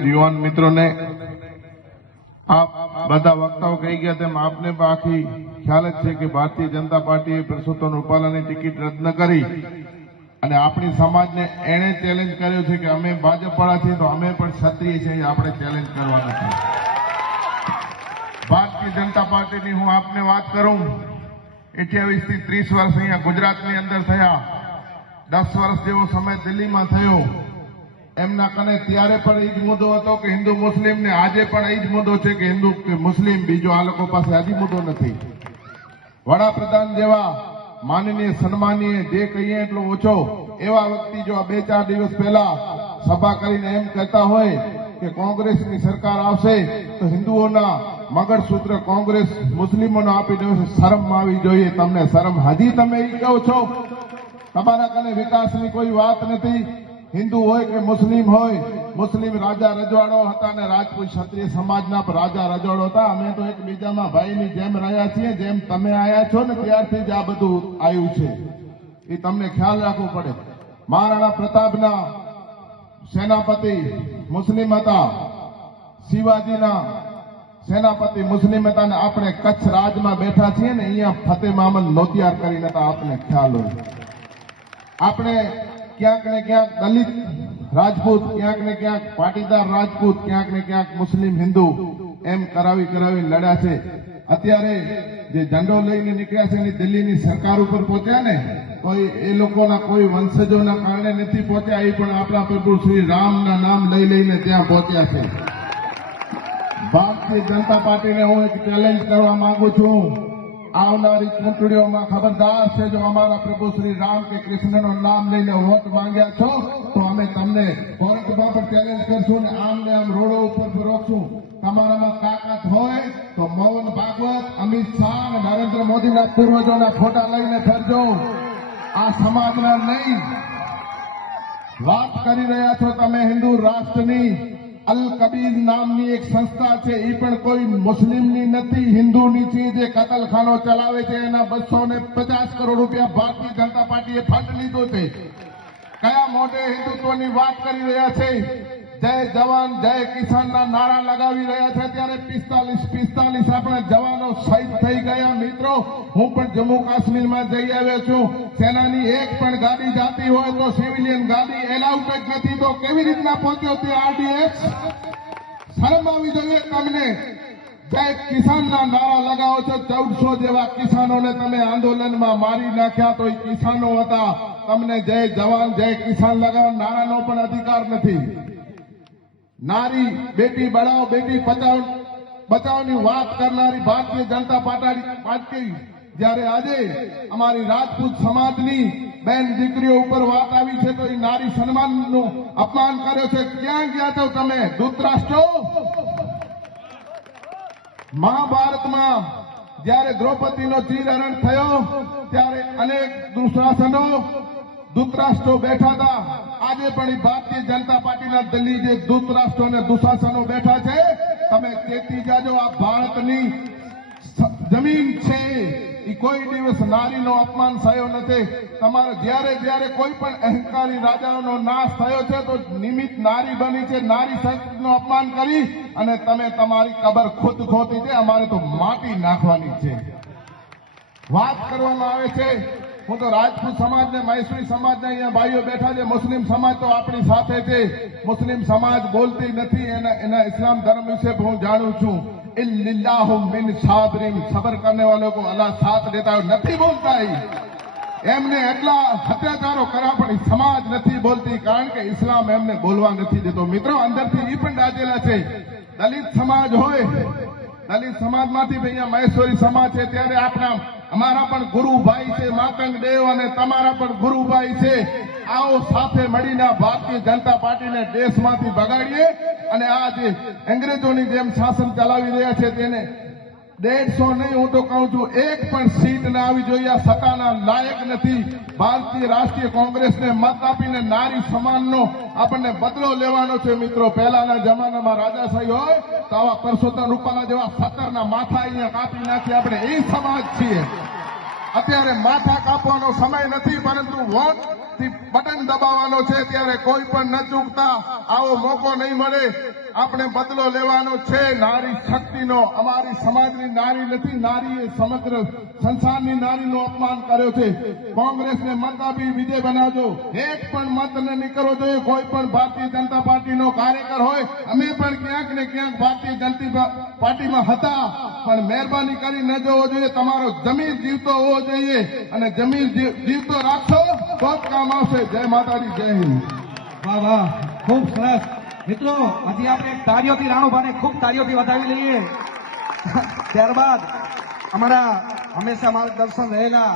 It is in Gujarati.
તેમજ યુવાન મિત્રોને, આપ બધા વક્તાઓ કહી ગયા તેમ આપને આખી ખ્યાલ જ છે કે ભારતીય જનતા પાર્ટીએ પુરુષોત્તમ રૂપાલાની ટિકિટ રદ ન કરી. અને આપણી સમાજને એણે ચેલેન્જ કર્યો છે કે અમે ભાજપવાળા છીએ તો અમે પણ ક્ષત્રિય છીએ આપણે ચેલેન્જ કરવાના છે. ભારતીય જનતા પાર્ટીની હું આપને વાત કરું અઠ્યાવીસથી ત્રીસ વર્ષ અહીંયા ગુજરાતની અંદર થયા. દસ વર્ષ જેવો સમય દિલ્હીમાં થયો. એમના કને ત્યારે પણ એ જ મુદ્દો હતો કે હિન્દુ મુસ્લિમ ને આજે પણ એ જ મુદ્દો છે કે હિન્દુ મુસ્લિમ બીજો આ લોકો પાસે હજી મુદ્દો નથી. વડાપ્રધાન જેવા માનનીય સન્માનીય જે કહીએ એટલો ઓછો, એવા વ્યક્તિ જો આ બે ચાર દિવસ પહેલા સભા કરીને એમ કહેતા હોય કે કોંગ્રેસની સરકાર આવશે, તો હિન્દુઓના મગજસૂત્ર કોંગ્રેસ મુસ્લિમોને આપી દેશે શરમ આવી જોઈએ તમને, શરમ. હજી, તમે એ કહો છો? તમારા કને વિકાસની કોઈ વાત નથી? હિન્દુ હોય કે મુસ્લિમ હોય, મુસ્લિમ રાજા રજવાડો હતા અને રાજપૂત ક્ષત્રિય સમાજના રાજા રજવાડો હતા, અમે તો એકબીજામાં ભાઈની જેમ રહ્યા છીએ, જેમ તમે આવ્યા છો ને ત્યારથી જ આ બધું આવ્યું છે. એ તમને ખ્યાલ રાખવો પડે. મહારાણા પ્રતાપના સેનાપતિ મુસ્લિમ હતા, શિવાજીના સેનાપતિ મુસ્લિમ હતા અને આપણે કચ્છ રાજમાં બેઠા છીએ ને અહીંયા ફતેહ મામલ નોતિયાર કરીને હતા આપણે ખ્યાલ હોય. આપણે ક્યાંક ને ક્યાંક દલિત રાજપૂત, ક્યાંક ને ક્યાંક પાટીદાર રાજપૂત, ક્યાંક ને ક્યાંક મુસ્લિમ હિન્દુ એમ કરાવી કરાવી લડ્યા છે. અત્યારે જે ઝંડો લઈને નીકળ્યા છે એની દિલ્હીની સરકાર ઉપર પહોંચ્યા ને એ- એ લોકોના કોઈ વંશજોના કારણે નથી પહોંચ્યા, એ પણ આપણા પ્રભુ શ્રી રામના નામ લઈ લઈને ત્યાં પહોંચ્યા છે. ભારતીય જનતા પાર્ટીને હું એક ચેલેન્જ કરવા માંગુ છું. આવનારી ચૂંટણીઓમાં ખબરદાર છે. જો અમારા પ્રભુ શ્રી રામ કે કૃષ્ણનું નામ લઈને વોટ માંગ્યા છો, તો અમે તમને કોર્ટમાં પણ ચેલેન્જ કરશું ને આમ આમ રોડો ઉપર રોકશું. તમારામાં તાકાત હોય તો મોહન ભાગવત, અમિત શાહ નરેન્દ્ર મોદીના પૂર્વજોના ફોટા લઈને ફરજો. આ સમાજના નહીં. વાત કરી રહ્યા છો તમે હિન્દુ રાષ્ટ્રની. અલ કબીર નામની એક સંસ્થા છે એ પણ કોઈ મુસ્લિમની નથી, હિન્દુની છે, જે કતલખાનો ચલાવે છે, એના બસો ને પચાસ કરોડ રૂપિયા ભારતીય જનતા પાર્ટીએ ફંડ લીધો છે. કયા મોઢે હિન્દુત્વની વાત કરી રહ્યા છે? જય જવાન, જય કિસાનના નારા લગાવી રહ્યા છે. ત્યારે પિસ્તાલીસ પિસ્તાલીસ આપણા જવાનો શહીદ થઈ ગયા. મિત્રો, હું પણ જમ્મુ કાશ્મીરમાં જઈ આવ્યો છું. સેનાની એક પણ ગાડી જાતી હોય તો સિવિલિયન ગાડી એલાઉડ જ નથી. તો કેવી રીતના પહોંચ્યો તે આરડીએક્સ શરમ આવી જોઈએ તમને. જય કિસાનના નારા લગાવો છો. ચૌદસો જેવા કિસાનોને તમે આંદોલનમાં મારી નાખ્યા તો એ કિસાનો હતા. તમને જય જવાન, જય કિસાન લગાવવા નારાનો પણ અધિકાર નથી. નારી, બેટી બળાવો બેટી બચાવ બચાવની વાત કરનારી ભારતીય જનતા પાર્ટી જ્યારે આજે અમારી રાજપૂત સમાજની બેન દીકરીઓ ઉપર વાત આવી છે તો એ નારી સન્માનનું અપમાન કર્યો છે. ક્યાં ગયા છો તમે? ધૃતરાષ્ટ્રો? મહાભારતમાં જ્યારે દ્રૌપદીનો ચીરહરણ થયો, ત્યારે અનેક દુશાસનો દૂતરાષ્ટ્રો બેઠા હતા. આજે પણ ભારતીય જનતા પાર્ટીના દિલ્હી જે દૂતરાષ્ટ્રો અને દુશાસનો બેઠા છે, તમે ચેતી જાજો આ ભારતની જમીન છે. એ કોઈ દિવસ નારીનો અપમાન થયો નથી. તમારે જ્યારે જ્યારે કોઈ પણ અહંકારી રાજાઓનો નાશ થયો છે, તો નિમિત્ત નારી બની છે. નારી સંસ્કૃતિનું અપમાન કરી અને તમે તમારી કબર ખુદ ખોતી છે. અમારે તો માટી નાખવાની છે. વાત કરવામાં આવે છે. હું તો રાજપૂત સમાજ ને મૈસુરી સમાજ ને અહીંયા ભાઈઓ બેઠા છે. મુસ્લિમ સમાજ તો આપણી સાથે છે. મુસ્લિમ સમાજ બોલતી નથી. એના એના ઇસ્લામ ધર્મ વિશે હું જાણું છું. મિન સાબરીન સબર કરને વાલો કો અલ્લાહ સાથ દેતા નથી બોલતા. એમને એટલા અત્યાચારો કર્યા પણ સમાજ નથી બોલતી. કારણ કે ઇસ્લામ એમને બોલવા નથી દેતો. મિત્રો, અંદરથી એ પણ રાજેલા છે. દલિત સમાજ હોય. દલિત સમાજમાંથી અહીંયા મહેશ્વરી સમાજ છે. ત્યારે આપણા અમારા પણ ગુરુભાઈ છે માતંગ દેવ અને તમારા પણ ગુરુભાઈ છે. આવો સાથે મળીને ભારતીય જનતા પાર્ટીને દેશમાંથી ભગાડીએ અને આ જે અંગ્રેજોની જેમ શાસન ચલાવી રહ્યા છે, તેને દેડસો નહીં, હું તો કહું છું, એક પણ સીટ ના આવી જોઈએ, આ સત્તાના લાયક નથી. ભારતીય રાષ્ટ્રીય કોંગ્રેસને મત આપીને નારી સમાનનો આપણને બદલો લેવાનો છે, મિત્રો. પહેલાના જમાનામાં રાજાશાહી હોય, તો આવા પરસોત્તમ રૂપાલા જેવા સત્તરના માથા અહીંયા કાપી નાખી. આપણે એ સમાજ છીએ. અત્યારે માથા કાપવાનો સમય નથી, પરંતુ વોટ બટન દબાવવાનો છે. ત્યારે કોઈ પણ ન ચૂકતા. આવો મોકો નહીં મળે. આપણે બદલો લેવાનો છે. નારી શક્તિનો, અમારી સમાજની નારી નથી, નારીએ સમગ્ર સંસારની નારીનું અપમાન કર્યો છે. કોંગ્રેસને મત વિજય બનાવજો. એક પણ મત ને નીકળવો જોઈએ. કોઈ પણ ભારતીય જનતા પાર્ટીનો કાર્યકર હોય, અમે પણ ક્યાંક ને ક્યાંક ભારતીય જનતા પાર્ટીમાં હતા. પણ મહેરબાની કરી ન જવો જોઈએ. તમારો જમીન જીવતો હોવો જોઈએ. અને જમીન જીવતો રાખશો તો કામ આવશે. જય માતાજી, જય હિન્દ. વાહ વાહ. ખૂબ સરસ. મિત્રો હજી આપણે તારીઓથી રાણુભાને ખૂબ તારીઓથી વધાવી લઈએ. ત્યારબાદ અમારા હંમેશા માર્ગદર્શન રહેલા